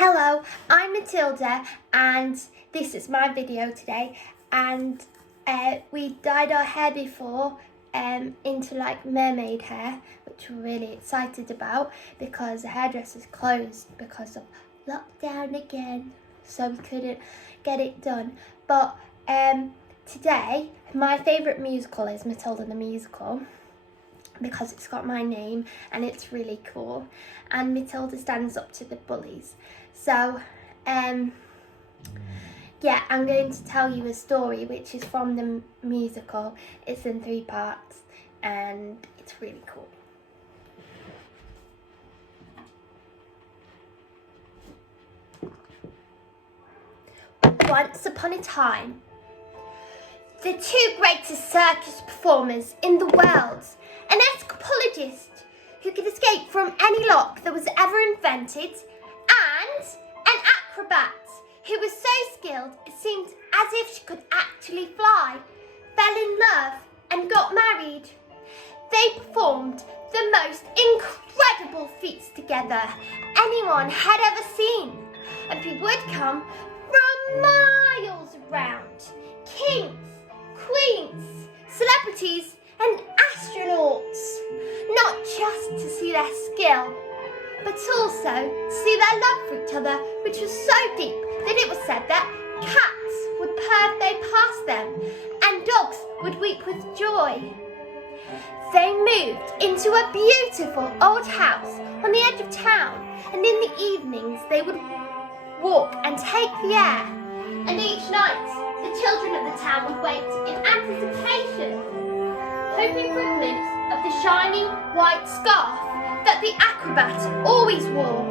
Hello, I'm Matilda and this is my video today, and we dyed our hair before into like mermaid hair, which we're really excited about because the hairdresser's closed because of lockdown again, so we couldn't get it done. But today my favourite musical is Matilda the Musical, because it's got my name and it's really cool, and Matilda stands up to the bullies. So yeah, I'm going to tell you a story which is from the musical. It's in 3 parts and it's really cool. Once upon a time, the 2 greatest circus performers in the world, an escapologist who could escape from any lock that was ever invented, and an acrobat who was so skilled it seemed as if she could actually fly, fell in love and got married. They performed the most incredible feats together anyone had ever seen, and people would come from miles around. Kings, queens, celebrities and astronauts, not just to see their skill, but also to see their love for each other, which was so deep that it was said that cats would purr if they passed them and dogs would weep with joy. They moved into a beautiful old house on the edge of town, and in the evenings they would walk and take the air, and each night the children of the town would wait in anticipation, hoping for a glimpse of the shiny white scarf that the acrobat always wore.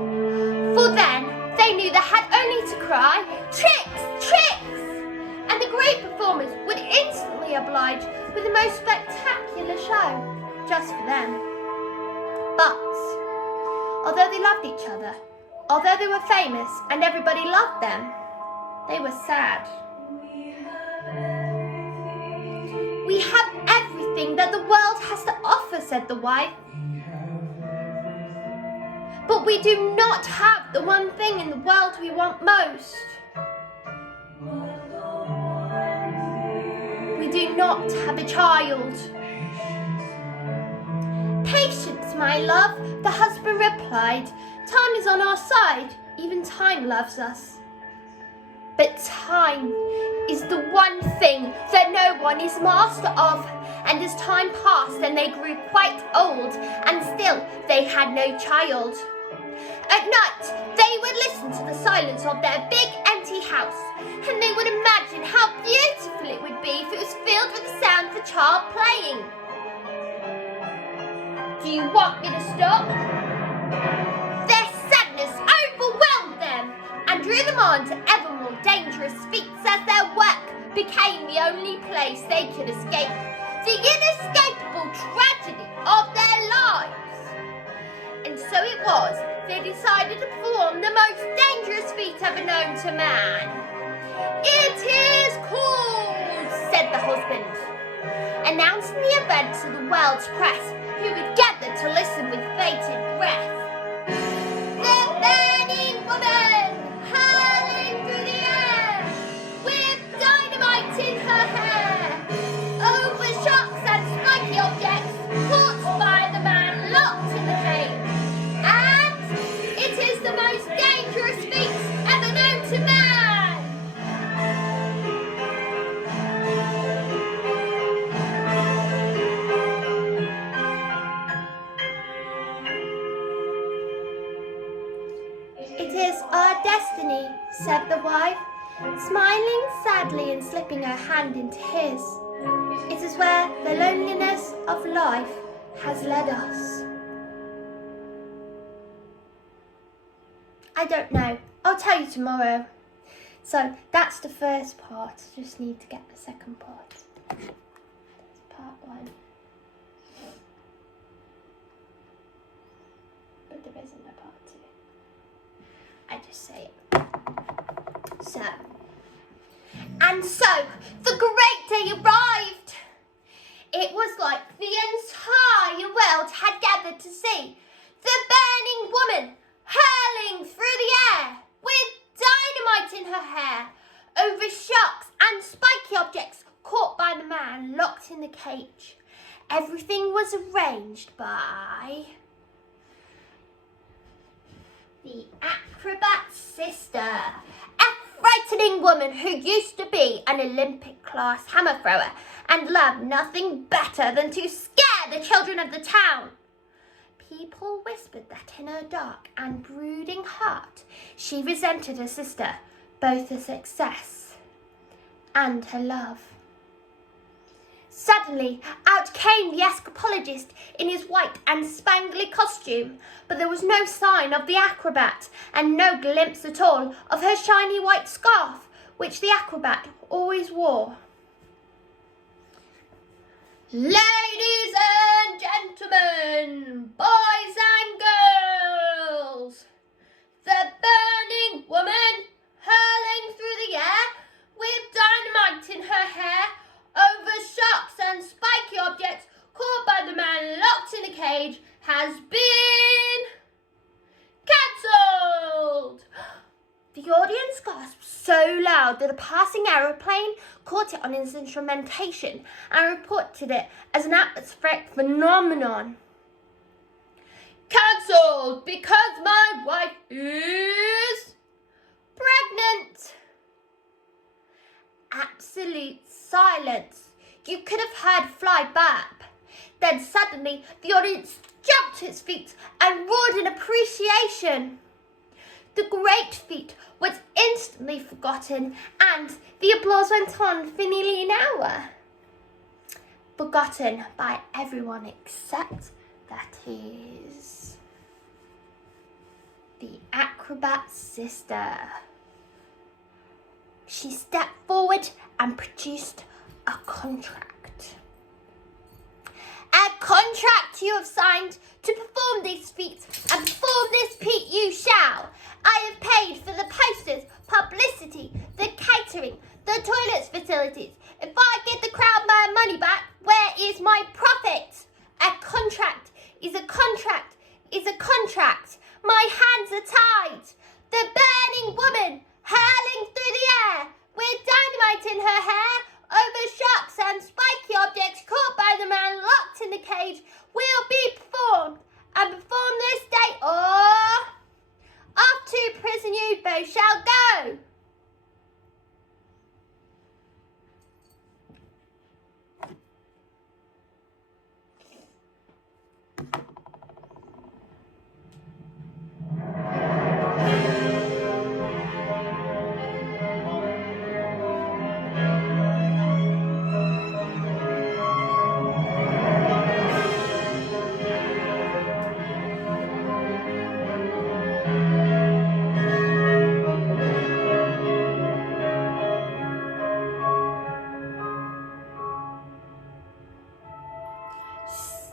For then they knew they had only to cry, "Tricks! Tricks!" and the great performers would instantly oblige with the most spectacular show just for them. But although they loved each other, although they were famous and everybody loved them, they were sad. "We have everything that the world has to offer," said the wife. "But we do not have the one thing in the world we want most. We do not have a child." "Patience, my love," the husband replied. "Time is on our side, even time loves us. But time is the one thing that no one is master of, and as time passed and they grew quite old, and still they had no child. At night they would listen to the silence of their big empty house, and they would imagine how beautiful it would be if it was filled with the sound of a child playing." "Do you want me to stop?" Their sadness overwhelmed them and drew them on to ever more dangerous feats as their work became the only place they could escape the inescapable tragedy of their lives. And so it was they decided to perform the most dangerous feat ever known to man. "It is called," said the husband, announcing the event to the world's press, who would gather to listen with bated breath. "The burning woman, hurling through the air, with dynamite in her hair, over shocks and spiky objects, caught by the man locked in the cage. And it is the most dangerous feat ever known to man." "It is our destiny," said the wife, smiling sadly and slipping her hand into his. "It is where the loneliness of life has led us." I don't know. I'll tell you tomorrow. So that's the first part. I just need to get the second part. That's part 1. But there isn't a part 2. I just say it. So the great day arrived. It was like the entire world had gathered to see the burning woman hurling through the air over shocks and spiky objects caught by the man locked in the cage. Everything was arranged by the acrobat's sister, a frightening woman who used to be an Olympic-class hammer thrower and loved nothing better than to scare the children of the town. People whispered that in her dark and brooding heart she resented her sister, both her success and her love. Suddenly, out came the escapologist in his white and spangly costume, but there was no sign of the acrobat and no glimpse at all of her shiny white scarf, which the acrobat always wore. Ladies and gentlemen, boys and girls, the burning woman hurling through the air with dynamite in her hair over shocks and spiky objects caught by the man locked in a cage has been cancelled. The audience gasped so loud that a passing aeroplane caught it on its instrumentation and reported it as an atmospheric phenomenon. Cancelled because my wife is pregnant. Absolute silence. You could have heard fly burp. Then suddenly the audience jumped to its feet and roared in appreciation. The great feat was instantly forgotten and the applause went on for nearly an hour. Forgotten by everyone except, that is, the acrobat's sister. She stepped forward and produced a contract. A contract you have signed to perform these feats, and perform this feat you shall. I have paid for the posters, publicity, the catering, the toilets facilities. If I give the crowd my money back, where is my profit? A contract is a contract is a contract. My hands are tied. The burning woman hurling through the air with dynamite in her hair over shocks and spiky objects caught by the man locked in the cage will be performed, and perform this day or off to prison you both shall go.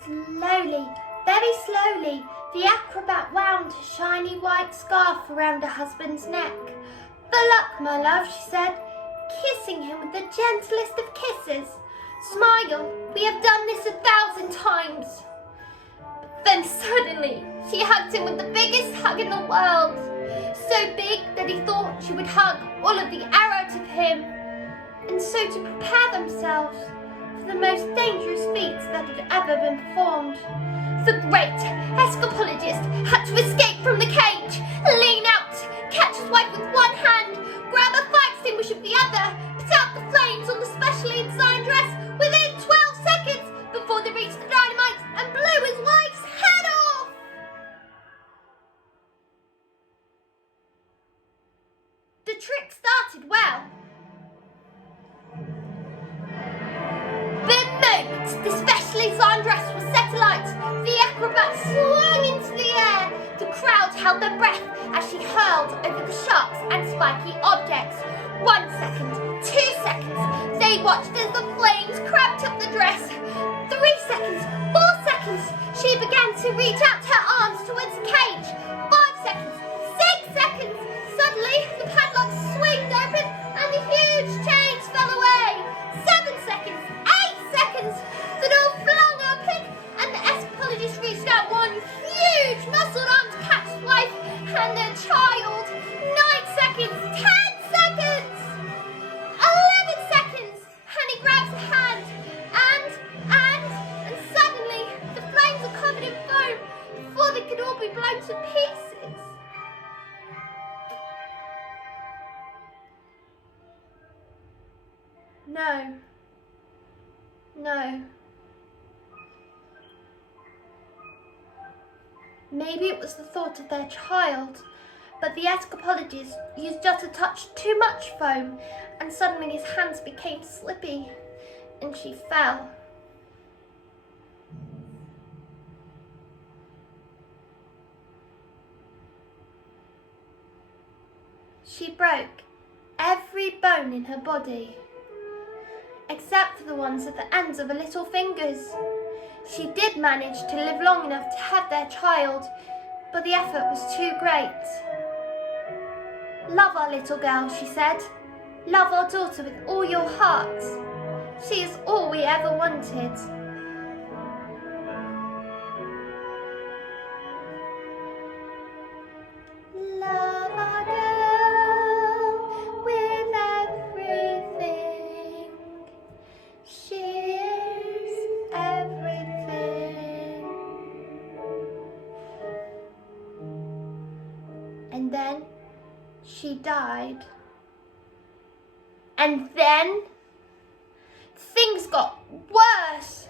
Slowly, very slowly, the acrobat wound her shiny white scarf around her husband's neck. "For luck, my love," she said, kissing him with the gentlest of kisses. "Smile, we have done this 1,000 times. Then suddenly, she hugged him with the biggest hug in the world, so big that he thought she would hug all of the air out of him. And so to prepare themselves for the most dangerous feats that had ever been performed, the great escapologist had to escape from the cage, lean out, catch his wife with one hand, grab a fire extinguisher with the other, put out the flames on the specially designed dress within 12 seconds before they reached the dynamite and blew his wife's head off. The trick started well. The moment the specially designed dress was set alight, the acrobat swung into the air. The crowd held their breath as she hurled over the sharks and spiky objects. 1 second, 2 seconds, they watched as the flames cramped up the dress. 3 seconds, 4 seconds, she began to reach out her arms towards the cage. 5 seconds, 6 seconds, suddenly the padlocks swinged open and the huge chains fell away. 7 seconds, 8 seconds, the door flung open and the escapologist reached out one huge muscled arm to catch his wife and their child. 9 seconds, 10 seconds. No. No. Maybe it was the thought of their child, but the escapologist used just a touch too much foam, and suddenly his hands became slippy, and she fell. She broke every bone in her body, except for the ones at the ends of her little fingers. She did manage to live long enough to have their child, but the effort was too great. Love our little girl, she said. Love our daughter with all your heart. She is all we ever wanted. Love our girl with everything. She is everything. And then she died. And then things got worse.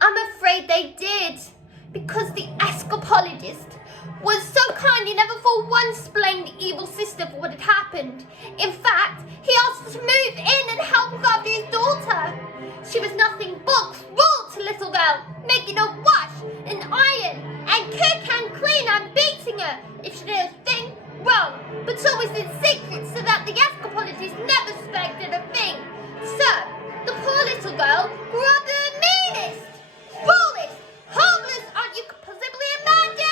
I'm afraid they did, because the escapologist was so kind he never for once blamed the evil sister for what had happened. In fact, he asked her to move in and help look after his daughter. She was nothing but cruel to little girl, making her wash and iron and cook and clean and beating her if she did a thing wrong, but always in secret so that the escapologist never suspected a thing. So, the poor little girl grew up the meanest, cruelest, harmless aunt you could possibly imagine.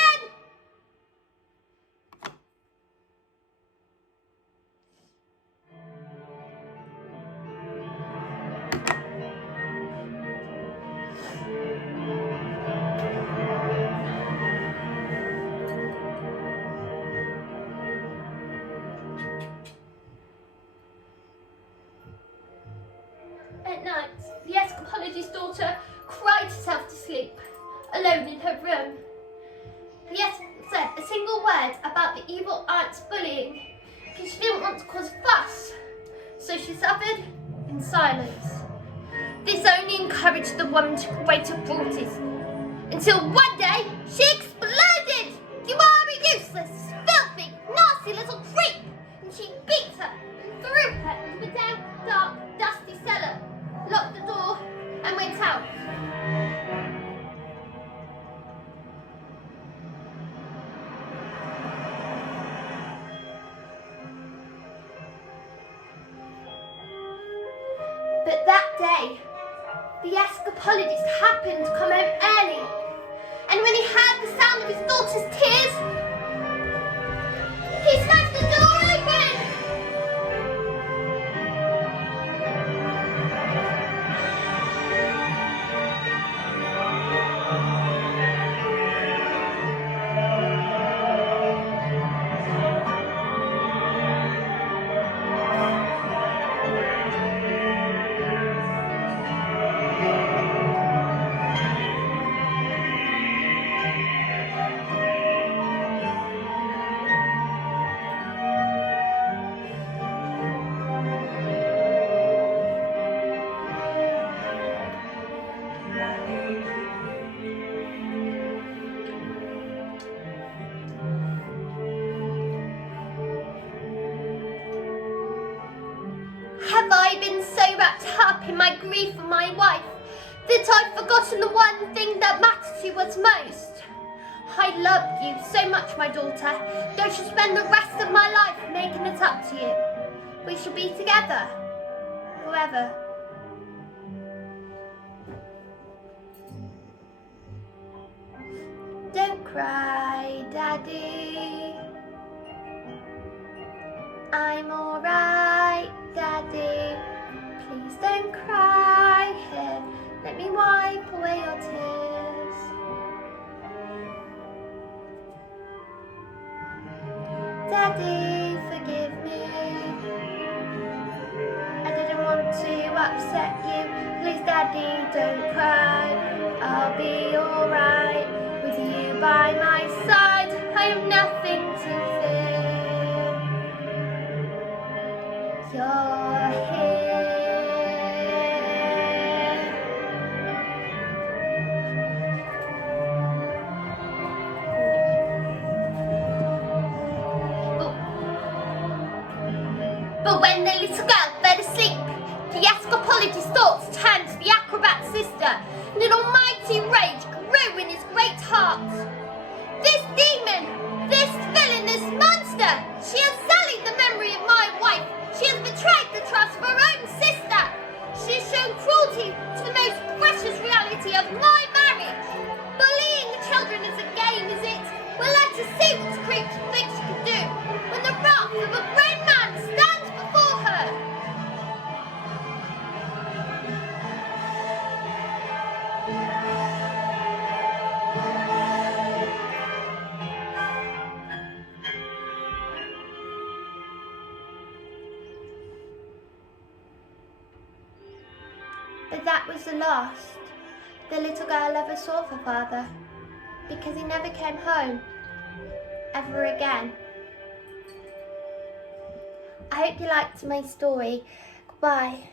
At night, the escapologist's daughter cried herself to sleep, alone in her room. He hadn't said a single word about the evil aunt's bullying, because she didn't want to cause fuss, so she suffered in silence. This only encouraged the woman to greater cruelties, until one day she exploded! You are a useless, filthy, nasty little creep! And she beat her, threw her into the damp, dark, dusty cellar, locked the door, and went out. But that day, the escapologist happened to come home early, and when he heard the sound of his daughter's tears, he smashed the door open! Have I been so wrapped up in my grief for my wife that I've forgotten the one thing that mattered to us most? I loved you so much, my daughter, that I shall spend the rest of my life making it up to you. We shall be together, forever. Don't cry, Daddy. I'm alright, Daddy. Please don't cry. Here, let me wipe away your tears. Daddy, forgive me. I didn't want to upset you. Please, Daddy, don't cry. I'll be alright with you by my side. I have nothing to But when the little girl fell asleep, the escapologist's thoughts turned to the acrobat's sister, and an almighty rage grew in his great heart. This demon, this villainous monster, she has sullied the memory of my wife. She has betrayed the trust of her own sister. She has shown cruelty to the most precious reality of my marriage. Bullying the children is a game, is it? Well, let us see what the creature thinks she can do when the wrath of a grown man stands before her. But that was the last the little girl ever saw of her father, because he never came home ever again. I hope you liked my story. Goodbye.